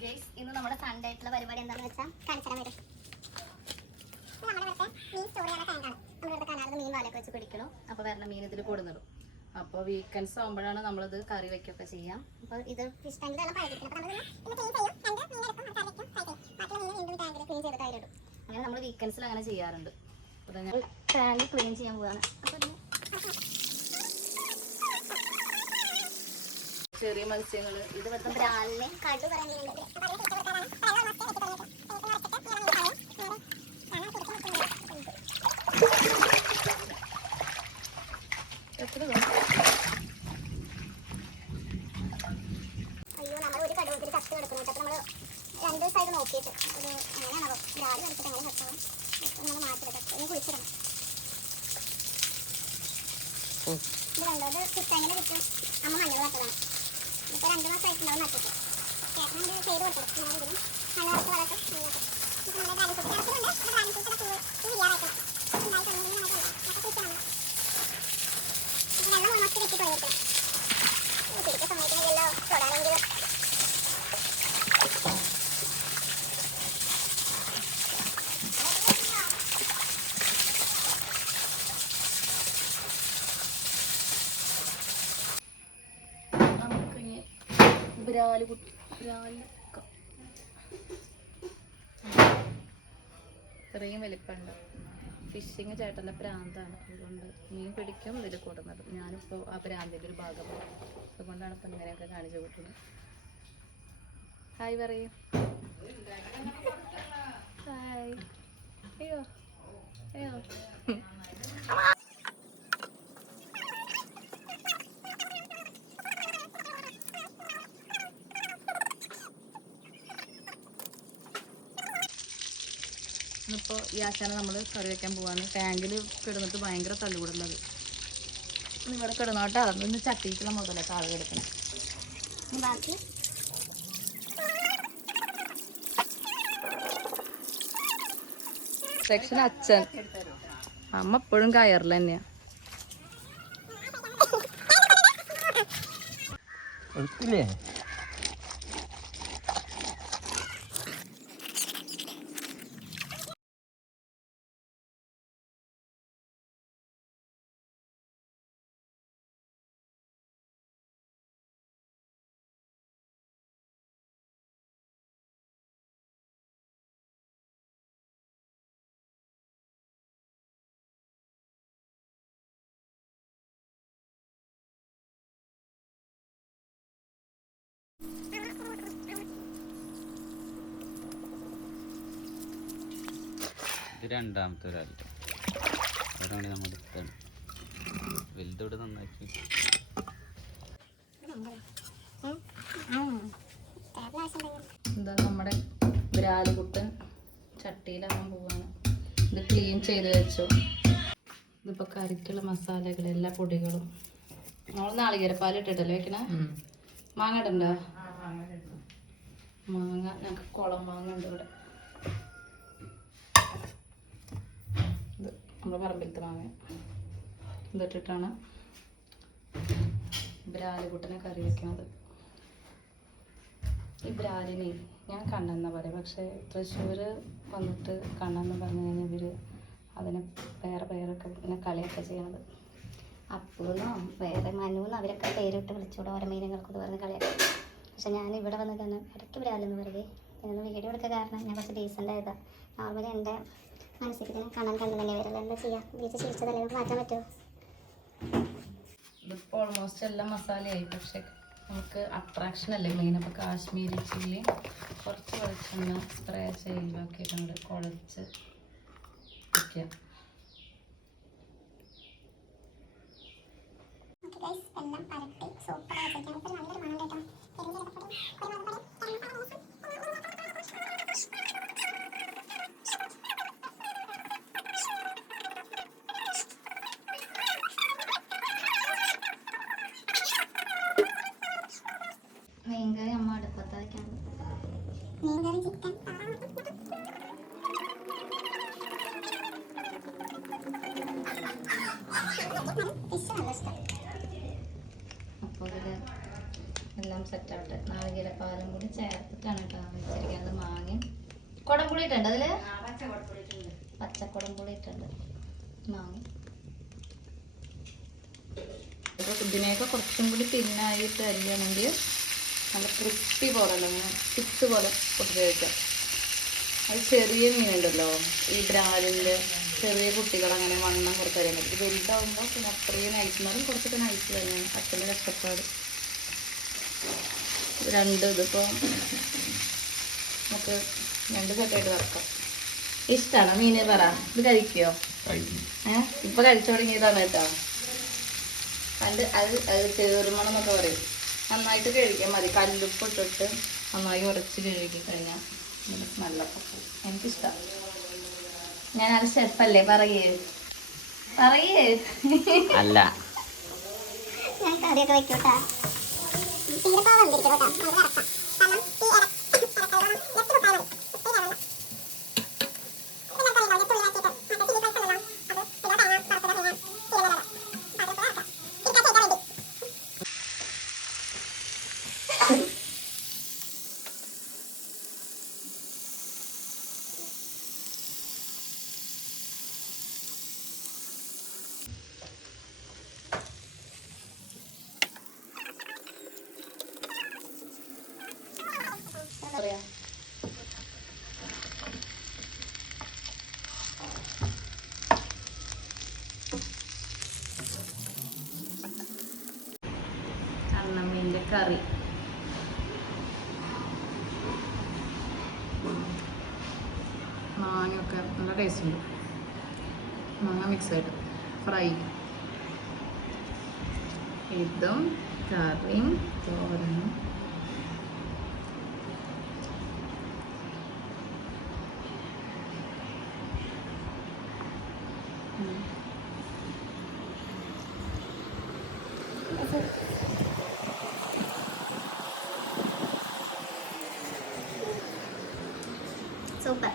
Guys ഇന്ന് നമ്മുടെ Sunday ആയിട്ടുള്ള പരിപാടി എന്താണെന്ന് വെച്ചാൽ കാണിച്ചു തരാൻ വരും. നമ്മുടെ ഇവിടുത്തെ മീൻ സ്റ്റോർ ചെയ്യുന്ന ടാങ്കാണ്. നമ്മളിവിടെ കാണാതെ മീൻ വാലൊക്കെ വെച്ച് പിടിക്കണം. അപ്പോൾ വരണ മീൻ ഇതിൽ കൊടുന്നിടും. അപ്പോൾ വീക്കെൻഡ്സ് ആകുമ്പോഴാണ് നമ്മളിത് കറി വയ്ക്കുകയൊക്കെ ചെയ്യാം. അപ്പോൾ ഇത് ഫിഷ് ടാങ്കിൽ വെള്ളം പഴകിയിരിക്കണം. അപ്പോൾ അങ്ങനെ നമ്മൾ വീക്കെൻഡ്സിൽ അങ്ങനെ ചെയ്യാറുണ്ട്. അപ്പോൾ ഞങ്ങൾ ടാങ്ക് ക്ലീൻ ചെയ്യാൻ പോവാണ്. ചെറിയ മത്സ്യങ്ങൾ ഇത് ഇവിടുത്തെ ബ്രാലിനെ കടു പറയുന്നുണ്ട്. അയ്യോ നമ്മൾ ഒരു കടുവത്തിൽ ചത്ത് കിടക്കുന്നു. അപ്പോൾ നമ്മൾ 2 ദിവസമായിട്ട് നോക്കിയിട്ട് ഒരു അങ്ങനെയാണോ ബ്രാല് കളിച്ചിട്ട് അങ്ങനെ ചത്താവും. നമ്മൾ മാറ്റിയിട്ട് ഒന്ന് കുളിച്ചിടണം. ഇത് കണ്ടോ, ഇത് ഫിഷ് വിറ്റ് അമ്മ മഞ്ഞൾ നട്ടതാണ്. ഇപ്പോൾ 2 മാസമായിട്ടുണ്ടാവും നട്ടിട്ട്. ചേട്ടൻ ഇത് ചെയ്ത് കൊടുത്തത് ഇതിലും നല്ല വറുത്ത് വളർത്തും മീനൊക്കെ. ഇപ്പോൾ നമ്മുടെ ഡ്രാഗൺ ഫ്രൂട്ട് കിടക്കുന്നുണ്ട്. ഡ്രാഗൺ ഫ്രൂട്ടൊക്കെ ചെയ്യാറായിട്ട് ഉണ്ടായി തുടങ്ങി. അപ്പോൾ കുളിച്ചിടണം. വെള്ളം ഓൾമോസ്റ്റ് വെച്ച് പോയിട്ട് ശരിക്കും സമ്മതിക്കുന്നില്ലല്ലോ തൊടാനെങ്കിലും. ഇത്രയും വലിപ്പമുണ്ട്. ഫിഷിങ് ചേട്ടൻ്റെ പ്രാന്താണ്. അതുകൊണ്ട് മീൻ പിടിക്കും ഇതിൽ കൊടുന്നത്. ഞാനിപ്പോൾ ആ പ്രാന്തിൻ്റെ ഒരു ഭാഗമാണ്. അതുകൊണ്ടാണ് ഇപ്പം ഇങ്ങനെയൊക്കെ കാണിച്ചു കൂട്ടുന്നത്. ഹായ് പറയൂ. ഹായ്. അയ്യോ അയ്യോ. ഇന്നിപ്പോൾ ഈ ആശാന നമ്മൾ കറി വയ്ക്കാൻ പോവാണ്. ടാങ്കിൽ കിടന്നിട്ട് ഭയങ്കര തല്ലുകൂടുള്ളത്. ഇവിടെ കിടന്നോട്ടാ. ഇന്ന് ചട്ടിക്കുള്ള മുതല താഴെ കിടക്കണം. ബാക്കി സെക്ഷൻ അച്ഛൻ. അമ്മ എപ്പോഴും കയറില്ല തന്നെയാ. ഇത് രണ്ടാമത്തെ ഒരാളുടെ ഒരാണ് നമ്മൾ എടുത്താണ്. വലുതോടെ നന്നാക്കി എന്താ നമ്മുടെ ബ്രാലുകുട്ടൻ ചട്ടിയിലാകാൻ പോവാണ്. ഇത് ക്ലീൻ ചെയ്ത് വെച്ചു. ഇതിപ്പോൾ കറിക്കുള്ള മസാലകൾ എല്ലാ പൊടികളും നമ്മൾ നാളികേരപ്പാൽ ഇട്ടിട്ടല്ലേ വെക്കണേ. മാങ്ങ ഇടണ്ടോ? മാങ്ങ ഞങ്ങൾക്ക് കുളം മാങ്ങ ഉണ്ട് ഇവിടെ. ഇത് നമ്മുടെ പറമ്പിലത്തെ മാങ്ങ. ഇതിട്ടിട്ടാണ് ബ്രാലുകുട്ടനെ കറി വെക്കുന്നത്. ഈ ബ്രാലിനെ ഞാൻ കണ്ണെന്നാ പറയാം. പക്ഷേ തൃശ്ശൂർ വന്നിട്ട് കണ്ണെന്ന് പറഞ്ഞു കഴിഞ്ഞാൽ ഇവർ അതിനെ വേറെ പേരൊക്കെ ഇങ്ങനെ കളിയൊക്കെ ചെയ്യണത്. അപ്പൂന്നോ വേറെ മനുവെന്നോ അവരൊക്കെ പേരിട്ട് വിളിച്ചോളൂ. ഓരോ മീനുകൾക്കൊക്കെ പറഞ്ഞ് കളിയൊക്കെ. പക്ഷെ ഞാൻ ഇവിടെ വന്നിട്ട് തന്നെ ഇടയ്ക്ക് ബ്രാലെന്ന് പറയുക. ഞാനൊന്ന് വീഡിയോ എടുക്കുക. കാരണം ഞാൻ കുറച്ച് ഡീസൻ്റ് ആയതാണ്. നോർമലി എൻ്റെ മനസ്സിലേക്ക് തന്നെ കാണാൻ കണ്ടു തന്നെ വരില്ല. എന്താ ചെയ്യുക, വീട്ടിൽ ചിരിച്ചതല്ലേ, നമുക്ക് മാറ്റാൻ പറ്റുമോ? ഇതിപ്പോൾ ഓൾമോസ്റ്റ് എല്ലാം മസാലയായി. പക്ഷെ നമുക്ക് അട്രാക്ഷൻ അല്ലേ മെയിൻ. അപ്പോൾ കാശ്മീരി ചില്ലി കുറച്ച് വെളിച്ചെണ്ണ സ്പ്രേ ചെയ്തൊക്കെ ഇട്ടുണ്ട്. കുഴച്ച് വയ്ക്കുക. എല്ലാം പരട്ടി സൂപ്പർ ആയിട്ടൊക്കെ നല്ലൊരു മണം കേട്ടോ. മീൻകറി അമ്മ അടുപ്പത്ത് വയ്ക്കണം. മീൻകറി ചിക്കൻ ഫിഷ് നല്ല ഇഷ്ടം. അപ്പോൾ ഇതിൽ എല്ലാം സെറ്റാവട്ടെ. നാളികേരപ്പാലും കൂടി ചേർത്തിട്ടാണ് കേട്ടോ വെച്ചിരിക്കുന്നത്. മാങ്ങ കുടംപുളി ഇട്ടുണ്ട് അതില്, പച്ചക്കുടംപുളി ഇട്ടുണ്ട്, മാങ്ങ. അപ്പോൾ ഇതിനെയൊക്കെ കുറച്ചും കൂടി പിന്നായിട്ട് അരിയണമെങ്കിൽ നല്ല ക്രിസ്പി പോലെ ഇങ്ങനെ ചിപ്സ് പോലെ പൊട്ടിച്ച് കഴിക്കാം. അത് ചെറിയ മീനുണ്ടല്ലോ, ഈ ബ്രാലിൻ്റെ ചെറിയ കുട്ടികൾ അങ്ങനെ വണ്ണം കുറച്ച് അറിയാൻ പറ്റും. ഇത് വലുതാവുമ്പോൾ പിന്നെ അത്രയും നൈസിനാലും കുറച്ചൊക്കെ നൈസ് തന്നെയാണ് അച്ഛൻ്റെ കഷ്ടപ്പാട്. ഇതിപ്പോൾ നമുക്ക് 2 സെറ്റായിട്ട് വറക്കാം. ഇഷ്ടമാണോ മീന്? പറ, ഇത് കഴിക്കുമോ? ഇപ്പൊ കഴിച്ചു തുടങ്ങിയതാണ് കേട്ടോ. അത് ചേറുമണം എന്നൊക്കെ പറയും. നന്നായിട്ട് കഴിക്കാൻ മതി, കല്ലുപ്പ് ഇട്ടിട്ട് നന്നായി ഉരച്ച് കഴുകി കഴിഞ്ഞാൽ നല്ല പപ്പു. എനിക്കിഷ്ടം. ഞാനത് ഷെഫല്ലേ, പറയേ അല്ല ഞാൻ കറിയൊക്കെ വെക്കൂട്ടാ. തീരെ വന്നിരിക്കണോട്ടാ. പറയാ അണ്ണമീൻ്റെ കറി. മാങ്ങയൊക്കെ നല്ല ടേസ്റ്റ് ഉണ്ട്. മാങ്ങ മിക്സ് ആയിട്ട് ഫ്രൈ, ഇതും കറിയും തോരനും. സൂപ്പർ.